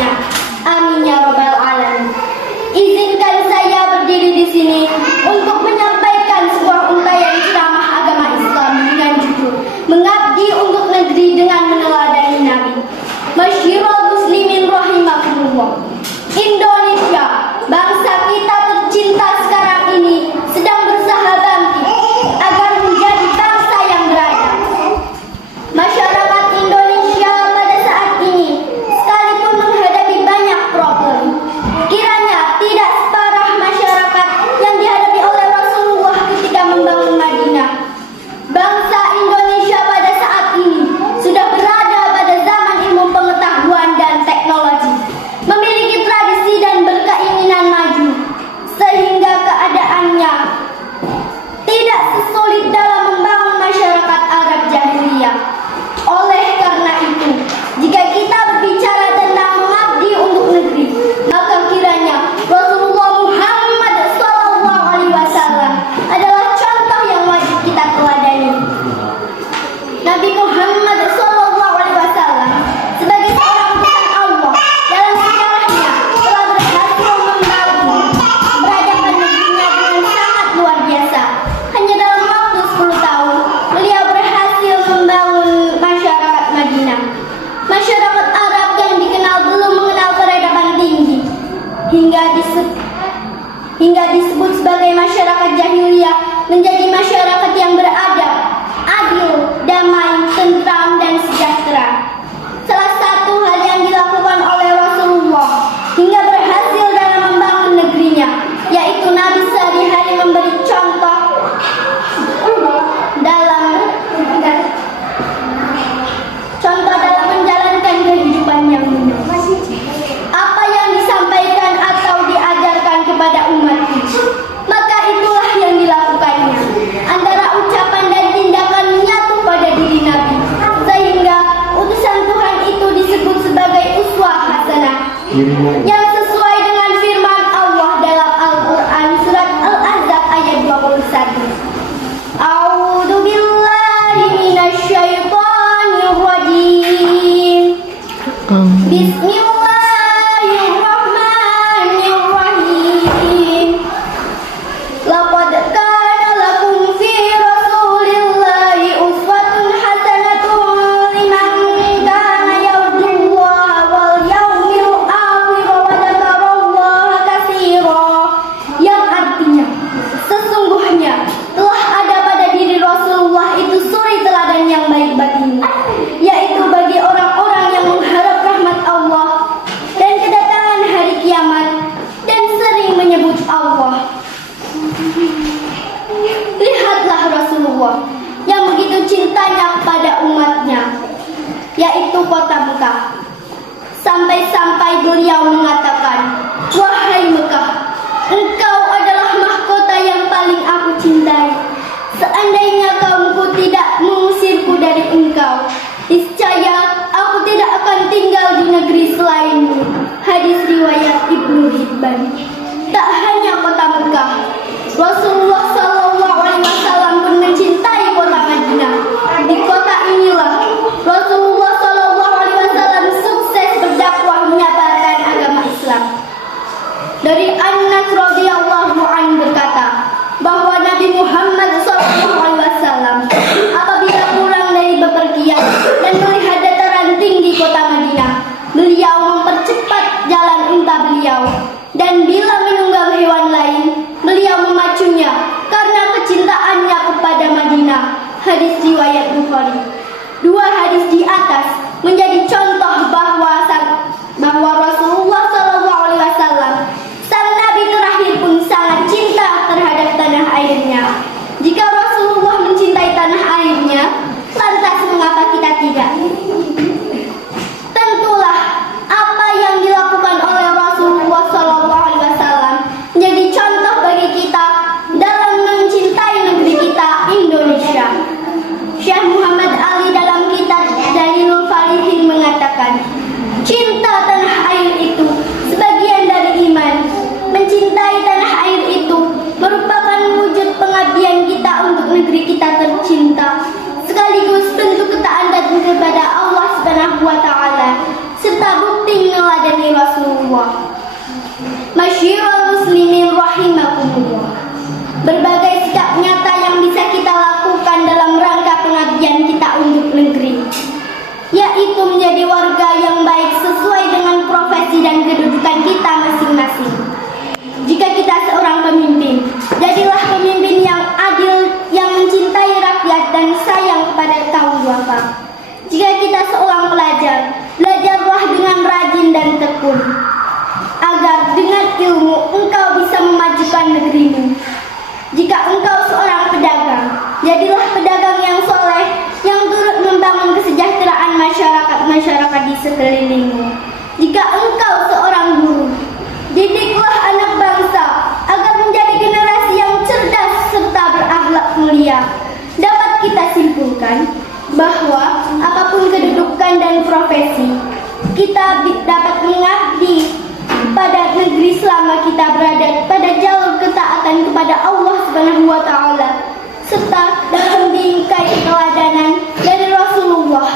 kedepannya. Amin ya robbal alamin. Izinkan saya berdiri di sini untuk menyampaikan sebuah untayan ceramah agama Islam dengan judul Mengabdi untuk Negeri dengan Meneladani Nabi. Masyiral muslimin rahimakumullah. Indonesia, bangsa kita tercinta sekarang ini sedang berusaha bangkit agar menjadi bangsa yang beradab. Masyarakat Indonesia pada saat ini sekalipun menghadapi banyak problem, kiranya tidak separah masyarakat yang dihadapi oleh Rasulullah ketika membangun Madinah. Bangsa Indonesia pada saat ini sudah berada pada zaman ilmu pengetahuan dan teknologi, memiliki tradisi dan berkeinginan maju, sehingga keadaannya tidak sesulit dalam membangun masyarakat Arab jahiliyah. Oleh karena itu, jika kita berbicara tentang mengabdi untuk negeri, maka kiranya Rasulullah Muhammad SAW adalah contoh yang wajib kita teladani. Nabi Muhammad SAW sebagai seorang utusan Allah dalam sejarahnya telah berhasil membangun peradaban negerinya dengan sangat luar biasa. Hanya dalam waktu 10 tahun, beliau berhasil membangun masyarakat Madinah. Masyarakat Arab yang dikenal belum mengenal peradaban tinggi, hingga disebut sebagai masyarakat jahiliyah, menjadi masyarakat yang beradab, adil, damai, tentram, dan sejahtera. Salah satu hal yang dilakukan oleh Rasulullah hingga berhasil dalam membangun negerinya, yaitu Nabi sehari-hari memberi contoh dalam menjalankan kehidupan yang benar. Apa yang disampaikan atau diajarkan kepada umat itu, maka itulah yang dilakukannya. Antara ucapan dan tindakan menyatu pada diri Nabi, sehingga utusan Tuhan itu disebut sebagai uswah hasanah, yang sesuai dengan firman Allah dalam Al-Quran surat Al-Ahzab ayat 21. A'udzu billahi minasyaitonir rajim. Bismillahirrahmanirrahim. Laqad kana lakum fi Rasulillahi uswatun hasanatun liman kana yarjullaha wal yawmil akhir wa dzakarallaha katsira. Yang artinya, sesungguhnya telah ada pada diri Rasulullah itu suri teladan yang baik bagimu, yaitu bagi orang-orang yang mengharap rahmat Allah dan kedatangan hari kiamat dan sering menyebut Allah. Lihatlah Rasulullah yang begitu cintanya kepada umatnya, yaitu kota Mekah. Sampai-sampai beliau mengatakan, "Wahai Mekah, engkau adalah mahkota yang paling aku cintai. Seandainya kaumku tidak mengusirku dari engkau, niscaya aku tidak akan tinggal di negeri selainmu." Hadis riwayat Ibnu Hibban. Tak hanya kota Mekah, Rasulullah SAW pun mencintai kota Madinah. Di kota inilah Rasulullah SAW sukses berdakwah menyabarkan agama Islam. Dari Anas radhiyallahu anhu berkata bahwa Nabi Muhammad SAW apabila pulang dari bepergian dan melihat dataran tinggi kota Madinah, beliau mempercepat jalan unta beliau, dan bila menunggang hewan lain, beliau memacunya karena kecintaannya kepada Madinah. Hadis riwayat Bukhari. Dua hadis di atas menjadi contoh bahwa Rasulullah SAW, sang Nabi terakhir, pun sangat cinta terhadap tanah airnya. Jika Rasulullah mencintai tanah airnya, lantas mengapa kita tidak? Tentulah apa yang dilakukan oleh Rasulullah SAW menjadi contoh bagi kita dalam mencintai negeri kita, Indonesia. Syekh Muhammad Ali dalam kitab Dalilul Falihin mengatakan, cinta tanah air sekelilingmu. Jika engkau seorang guru, didiklah anak bangsa agar menjadi generasi yang cerdas serta berakhlak mulia. Dapat kita simpulkan bahwa apapun kedudukan dan profesi, kita dapat mengabdi pada negeri selama kita berada pada jalur ketaatan kepada Allah Subhanahu wa taala serta dalam bingkai keteladanan dari Rasulullah.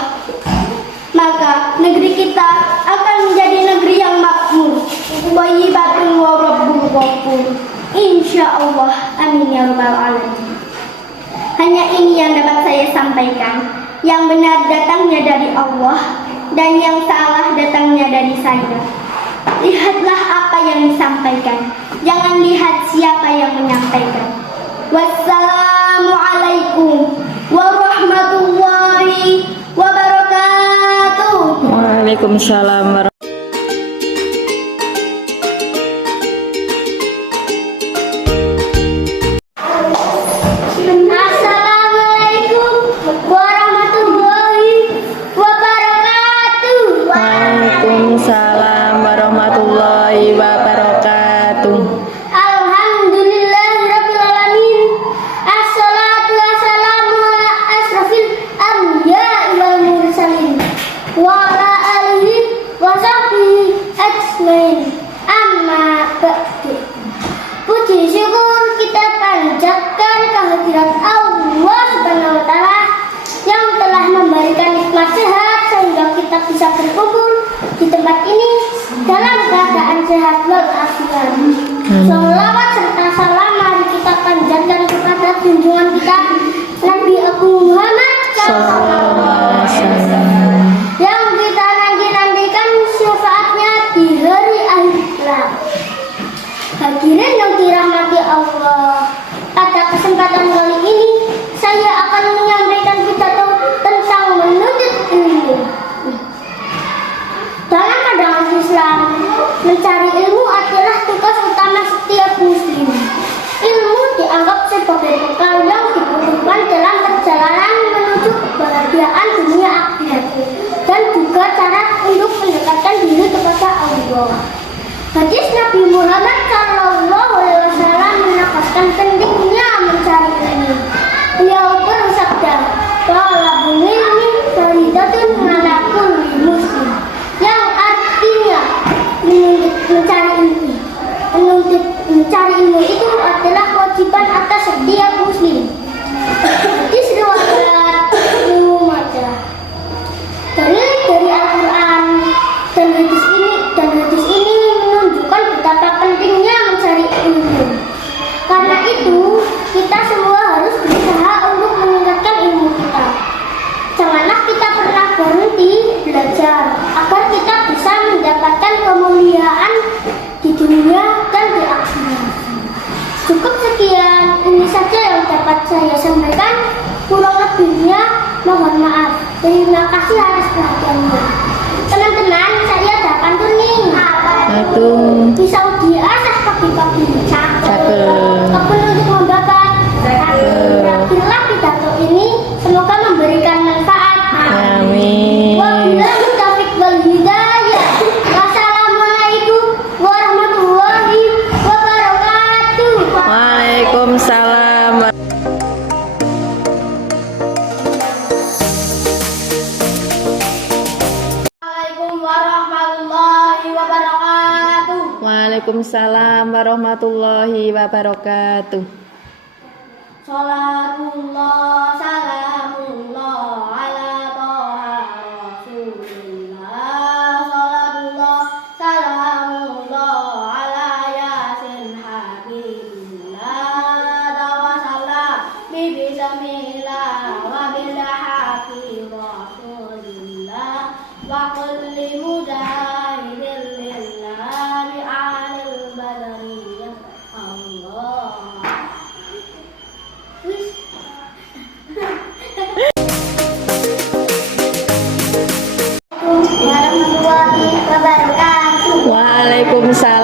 Maka negeri kita akan menjadi negeri yang makmur, thayyibatun wa rabbul ghafur. Insyaallah, amin ya rabbal alamin. Hanya ini yang dapat saya sampaikan. Yang benar datangnya dari Allah dan yang salah datangnya dari saya. Lihatlah apa yang disampaikan, jangan lihat siapa yang menyampaikan. Wassalamualaikum warahmatullahi wabarakatuh. Waalaikumsalam. Assalamualaikum warahmatullahi wabarakatuh. Waalaikumsalam warahmatullahi wabarakatuh. Alhamdulillahirrabbilalamin. Assalatu wassalamu ala asrafil anbiya'i wal mursalin wa ala alihi wa sahbihi ajmain. Amma ba'du. Puji syukur kita panjatkan kehadirat Allah Subhanahu wa taala yang telah memberikan nikmat sehat sehingga kita bisa berkumpul di tempat ini dalam keadaan sehat walafiat. Sholawat serta salam mari kita panjatkan kepada junjungan kita Nabi Agung Muhammad sallallahu alaihi wasallam yang kita nanti-nantikan syafaatnya di hari akhir kelak. Hadirin yang dirahmati Allah, pada kesempatan kali ini saya akan menyampaikan pidato tentang menuntut ilmu. Dalam pandangan Islam, mencari ilmu adalah tugas utama setiap muslim. Ilmu dianggap sebagai bekal yang dibutuhkan dalam perjalanan menuju kebahagiaan dunia akhirat dan juga cara untuk mendekatkan diri kepada Allah. Hadis Nabi Muhammad SAW menegaskan pentingnya mencari ilmu. Beliau bersabda, "Talabul ilmi fardhatun 'ala kulli muslim." Yang artinya mencari ilmu itu adalah kewajiban atas setiap muslim. Hadis riwayat Ibnu Majah. Dalil dari Al-Qur'an dan hadis ini menunjukkan betapa pentingnya mencari ilmu. Karena itu, kita semua harus berusaha untuk meningkatkan ilmu kita. Janganlah kita pernah berhenti belajar agar kita bisa mendapatkan kemuliaan di dunia dan di akhirat. Cukup sekian, ini saja yang dapat saya sampaikan. Kurang lebihnya mohon maaf. Terima kasih atas perhatiannya. Teman-teman, saya ada pantun nih. Pisau diasah pagi-pagi. Kebun untuk membakar. Berakhirlah pidato ini. Semoga memberikan manfaat. Amin. Wabillahi taufiq wal hidayah. Wassalamualaikum warahmatullahi wabarakatuh. Waalaikumsalam. Assalamualaikum warahmatullahi wabarakatuh. Waalaikumsalam warahmatullahi wabarakatuh. Salatullah salamullah ala toha rasulillah. Salatullah salamullah ala yasin habibillah. Tawasallah bibi samillah wa bilhaqi rasulillah. Wa kulli mujahidin lillah bi'alil badariyah Allah. Warahmatullahi wabarakatuh. Waalaikumsalam